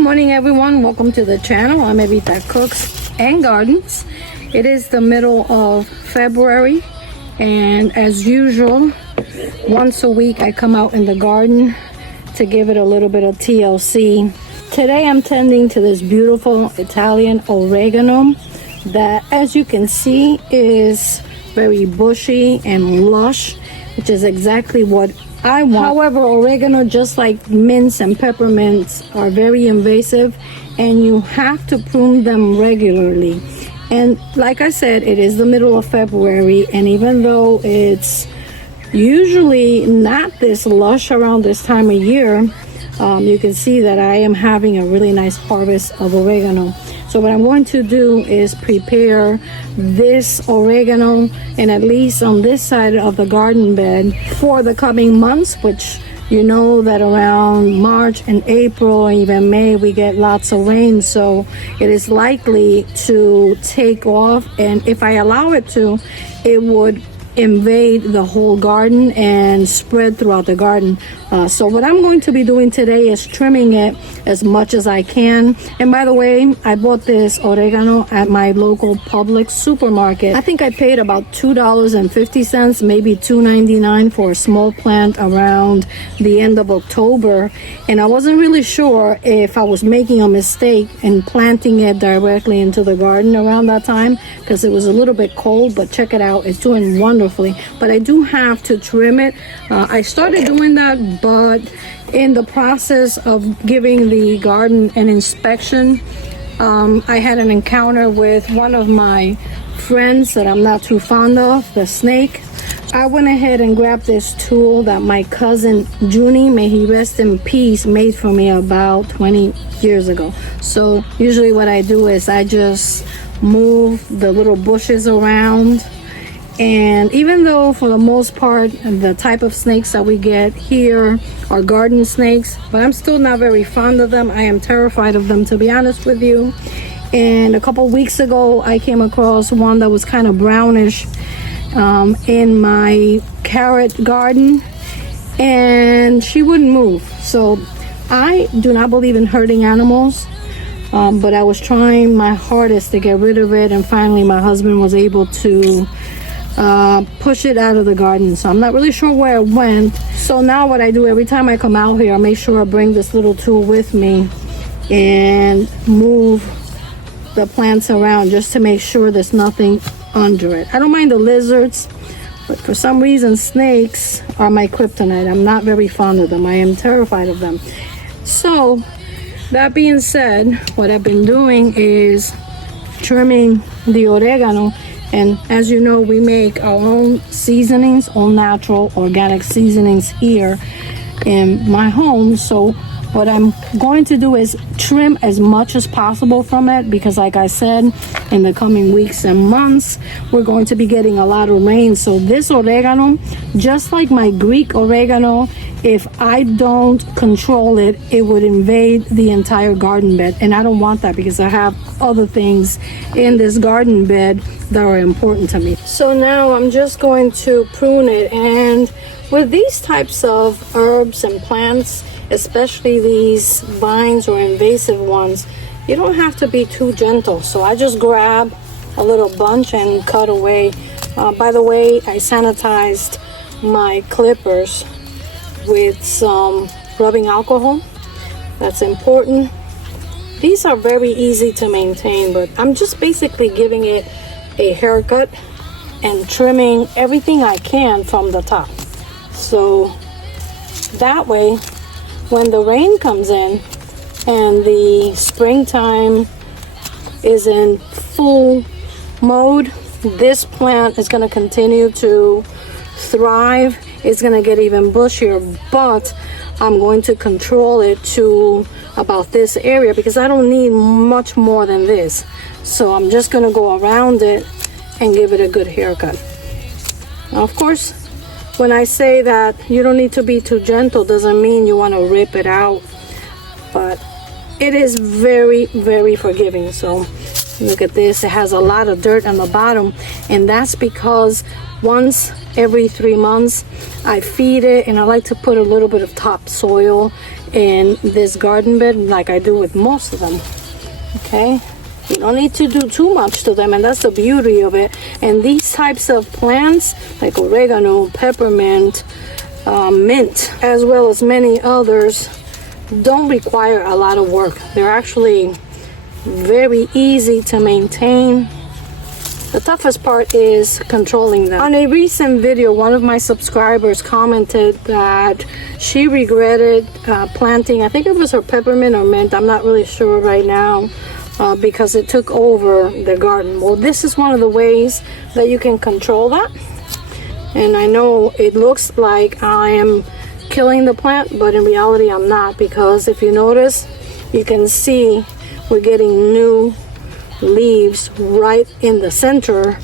Good morning, everyone. Welcome to the channel. I'm Evita Cooks and Gardens. It is the middle of February, and as usual, once a week I come out in the garden to give it a little bit of TLC. Today I'm tending to this beautiful Italian oregano that, as you can see, is very bushy and lush, which is exactly what I want. However, oregano, just like mints and peppermints, are very invasive and you have to prune them regularly. And like I said, it is the middle of February, and even though it's usually not this lush around this time of year, you can see that I am having a really nice harvest of oregano. So what I'm going to do is prepare this oregano, and at least on this side of the garden bed, for the coming months, which you know that around March and April and even May we get lots of rain, so it is likely to take off, and if I allow it to, it would invade the whole garden and spread throughout the garden. So what I'm going to be doing today is trimming it as much as I can. And by the way, I bought this oregano at my local Publix supermarket. I think I paid about $2.50, maybe $2.99 for a small plant around the end of October, and I wasn't really sure if I was making a mistake in planting it directly into the garden around that time, because it was a little bit cold. But check it out, it's doing wonderful. But I do have to trim it. I started doing that, but in the process of giving the garden an inspection, I had an encounter with one of my friends that I'm not too fond of, the snake. I went ahead and grabbed this tool that my cousin Junie, may he rest in peace, made for me about 20 years ago. So usually what I do is I just move the little bushes around. And even though for the most part the type of snakes that we get here are garden snakes, but I'm still not very fond of them. I am terrified of them, to be honest with you. And a couple weeks ago I came across one that was kind of brownish in my carrot garden, and she wouldn't move. So I do not believe in hurting animals, but I was trying my hardest to get rid of it, and finally my husband was able to push it out of the garden. So I'm not really sure where it went. So now what I do every time I come out here, I make sure I bring this little tool with me and move the plants around just to make sure there's nothing under it. I don't mind the lizards, but for some reason snakes are my kryptonite. I'm not very fond of them. I am terrified of them. So that being said, what I've been doing is trimming the oregano. And as you know, we make our own seasonings, all natural organic seasonings here in my home. So what I'm going to do is trim as much as possible from it, because like I said, in the coming weeks and months we're going to be getting a lot of rain. So this oregano, just like my Greek oregano, if I don't control it, it would invade the entire garden bed, and I don't want that, because I have other things in this garden bed that are important to me. So now I'm just going to prune it, and with these types of herbs and plants, especially these vines or invasive ones, you don't have to be too gentle. So I just grab a little bunch and cut away. By the way, I sanitized my clippers with some rubbing alcohol. That's important. These are very easy to maintain, but I'm just basically giving it a haircut and trimming everything I can from the top. So that way, when the rain comes in and the springtime is in full mode, this plant is going to continue to thrive. It's going to get even bushier, but I'm going to control it to about this area, because I don't need much more than this. So I'm just going to go around it and give it a good haircut. Now, of course, when I say that you don't need to be too gentle, doesn't mean you want to rip it out, but it is very, very forgiving. So look at this, it has a lot of dirt on the bottom, and that's because once every 3 months I feed it, and I like to put a little bit of topsoil in this garden bed like I do with most of them. Okay, you don't need to do too much to them, and that's the beauty of it. And these types of plants like oregano, peppermint, mint, as well as many others, don't require a lot of work. They're actually very easy to maintain. The toughest part is controlling them. On a recent video, one of my subscribers commented that she regretted planting, I think it was her peppermint or mint, I'm not really sure right now, because it took over the garden. Well, this is one of the ways that you can control that. And I know it looks like I am killing the plant, but in reality I'm not, because if you notice, you can see we're getting new leaves right in the center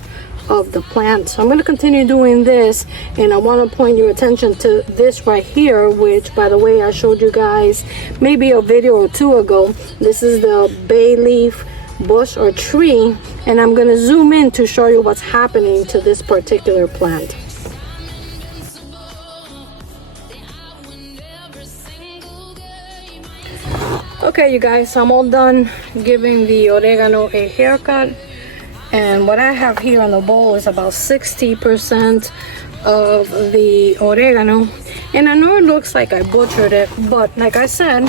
of the plant. So I'm going to continue doing this, and I want to point your attention to this right here, which, by the way, I showed you guys maybe a video or two ago. This is the bay leaf bush or tree, and I'm going to zoom in to show you what's happening to this particular plant. Okay, you guys, I'm all done giving the oregano a haircut, and what I have here in the bowl is about 60% of the oregano. And I know it looks like I butchered it, but like I said,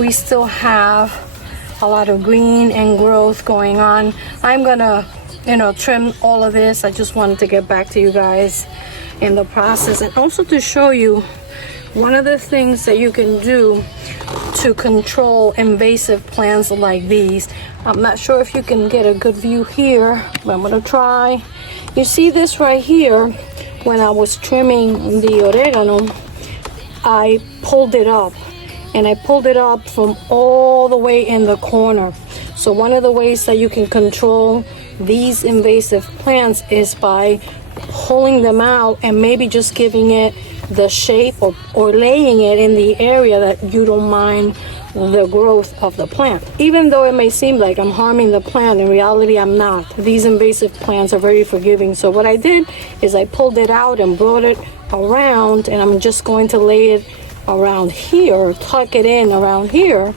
we still have a lot of green and growth going on. I'm gonna, trim all of this. I just wanted to get back to you guys in the process, and also to show you one of the things that you can do to control invasive plants like these. I'm not sure if you can get a good view here, but I'm gonna try. You see this right here, when I was trimming the oregano, I pulled it up, and I pulled it up from all the way in the corner. So one of the ways that you can control these invasive plants is by pulling them out and maybe just giving it the shape or laying it in the area that you don't mind the growth of the plant. Even though it may seem like I'm harming the plant, in reality I'm not. These invasive plants are very forgiving. So what I did is I pulled it out and brought it around, and I'm just going to lay it around here, tuck it in around here,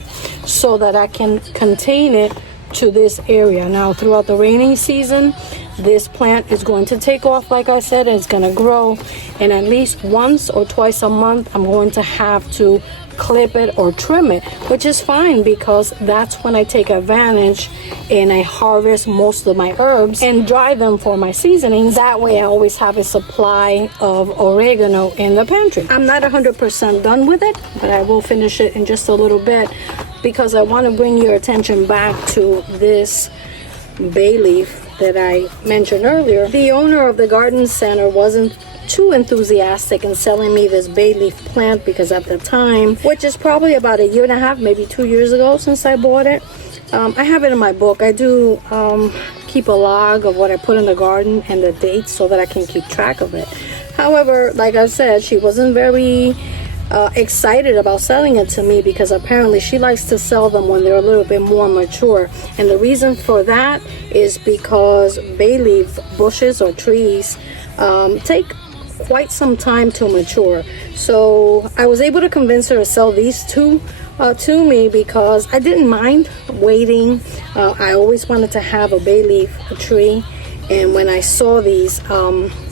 so that I can contain it to this area. Now throughout the rainy season, this plant is going to take off, like I said, and it's going to grow, and at least once or twice a month I'm going to have to clip it or trim it, which is fine, because that's when I take advantage and I harvest most of my herbs and dry them for my seasonings. That way I always have a supply of oregano in the pantry. I'm not 100% done with it, but I will finish it in just a little bit, because I want to bring your attention back to this bay leaf that I mentioned earlier. The owner of the garden center wasn't too enthusiastic in selling me this bay leaf plant, because at the time, which is probably about 1.5 years, maybe 2 years ago since I bought it, I have it in my book. I do keep a log of what I put in the garden and the dates so that I can keep track of it. However, like I said, she wasn't very excited about selling it to me, because apparently she likes to sell them when they're a little bit more mature. And the reason for that is because bay leaf bushes or trees take quite some time to mature. So I was able to convince her to sell these two to me, because I didn't mind waiting. I always wanted to have a bay leaf tree, and when I saw these,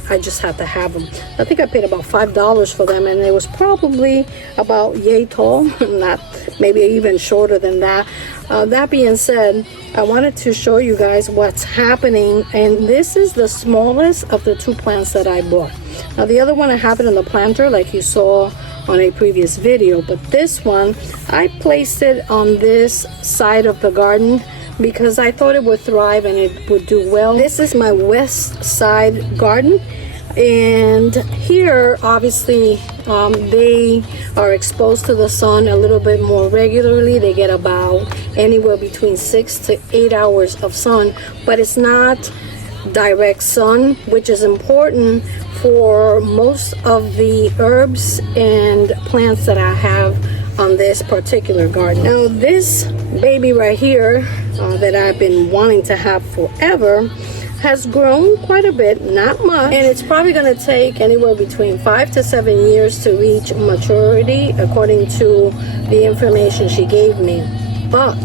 I just had to have them. I think I paid about $5 for them, and it was probably about yay tall, not maybe even shorter than that. That being said, I wanted to show you guys what's happening, and this is the smallest of the two plants that I bought. Now the other one I have it in the planter like you saw on a previous video, but this one I placed it on this side of the garden because I thought it would thrive and it would do well. This is my west side garden, and here obviously they are exposed to the sun a little bit more regularly. They get about anywhere between 6 to 8 hours of sun, but it's not direct sun, which is important for most of the herbs and plants that I have on this particular garden. Now this baby right here that I've been wanting to have forever has grown quite a bit, not much, and it's probably going to take anywhere between 5 to 7 years to reach maturity according to the information she gave me. But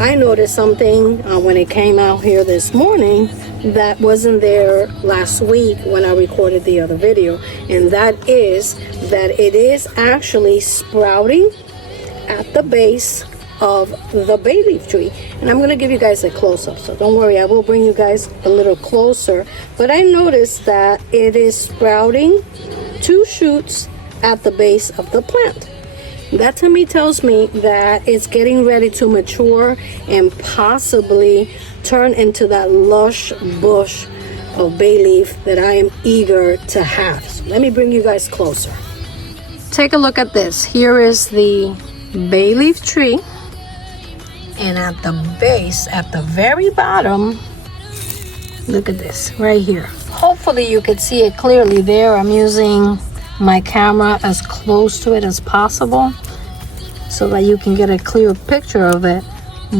I noticed something when it came out here this morning that wasn't there last week when I recorded the other video, and that is that it is actually sprouting at the base of the bay leaf tree. And I'm going to give you guys a close-up, so don't worry, I will bring you guys a little closer. But I noticed that it is sprouting 2 shoots at the base of the plant. That to me tells me that it's getting ready to mature and possibly turn into that lush bush of bay leaf that I am eager to have. So let me bring you guys closer. Take a look at this. Here is the bay leaf tree, and at the base, at the very bottom, look at this right here. Hopefully you can see it clearly there. I'm using my camera as close to it as possible so that you can get a clear picture of it.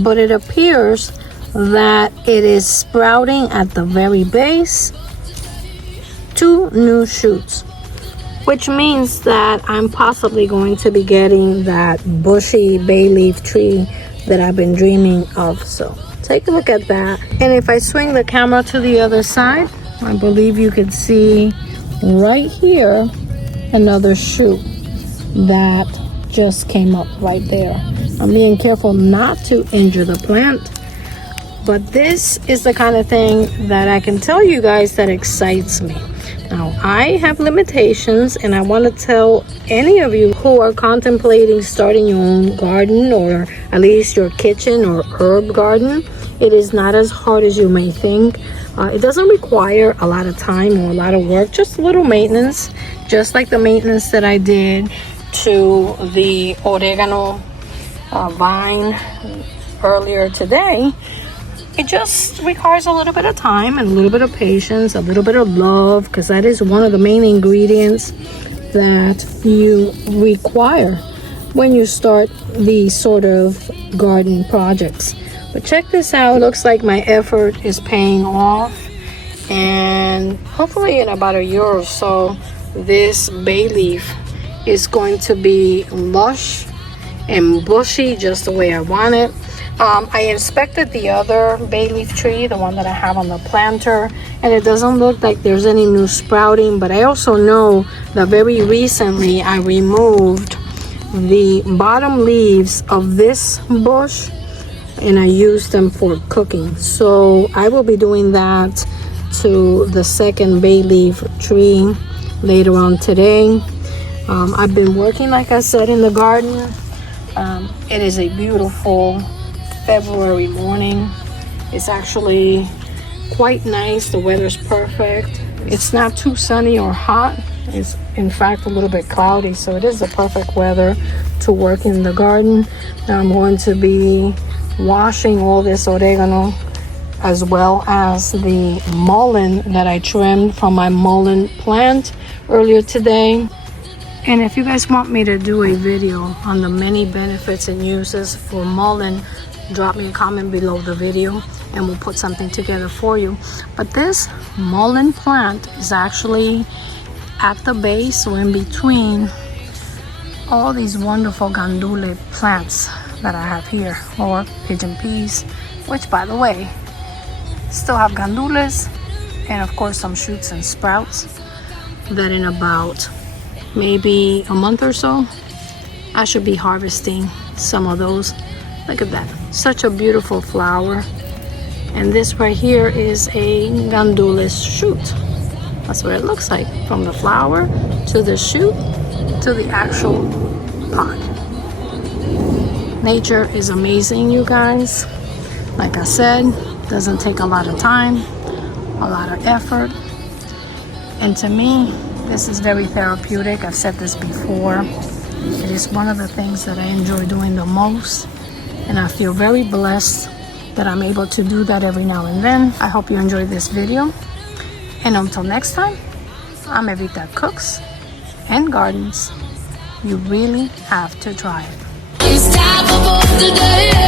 But it appears that it is sprouting at the very base 2 new shoots, which means that I'm possibly going to be getting that bushy bay leaf tree that I've been dreaming of. So take a look at that. And if I swing the camera to the other side, I believe you can see right here another shoot that just came up right there. I'm being careful not to injure the plant, but this is the kind of thing that I can tell you guys that excites me. Now, I have limitations, and I want to tell any of you who are contemplating starting your own garden, or at least your kitchen or herb garden, it is not as hard as you may think. It doesn't require a lot of time or a lot of work, just a little maintenance, just like the maintenance that I did to the oregano vine earlier today. It just requires a little bit of time and a little bit of patience, a little bit of love, because that is one of the main ingredients that you require when you start these sort of garden projects. But check this out. Looks like my effort is paying off, and hopefully in about a year or so this bay leaf is going to be lush and bushy just the way I want it. I inspected the other bay leaf tree, the one that I have on the planter, and it doesn't look like there's any new sprouting. But I also know that very recently I removed the bottom leaves of this bush and I used them for cooking. So I will be doing that to the second bay leaf tree later on today. I've been working, like I said, in the garden. It is a beautiful February morning. It's actually quite nice. The weather's perfect. It's not too sunny or hot. It's in fact a little bit cloudy, so it is the perfect weather to work in the garden. Now I'm going to be washing all this oregano as well as the mullein that I trimmed from my mullein plant earlier today. And if you guys want me to do a video on the many benefits and uses for mullein, drop me a comment below the video and we'll put something together for you. But this mullein plant is actually at the base or in between all these wonderful gandule plants that I have here, or pigeon peas, which by the way still have gandules, and of course some shoots and sprouts that in about maybe a month or so I should be harvesting some of those. Look at that, such a beautiful flower. And this right here is a gandules shoot. That's what it looks like, from the flower to the shoot to the actual pot. Nature is amazing, you guys. Like I said, doesn't take a lot of time, a lot of effort, and to me this is very therapeutic. I've said this before. It is one of the things that I enjoy doing the most, and I feel very blessed that I'm able to do that every now and then. I hope you enjoyed this video, and until next time, I'm Evita Cooks and Gardens. You really have to try it. Unstoppable today.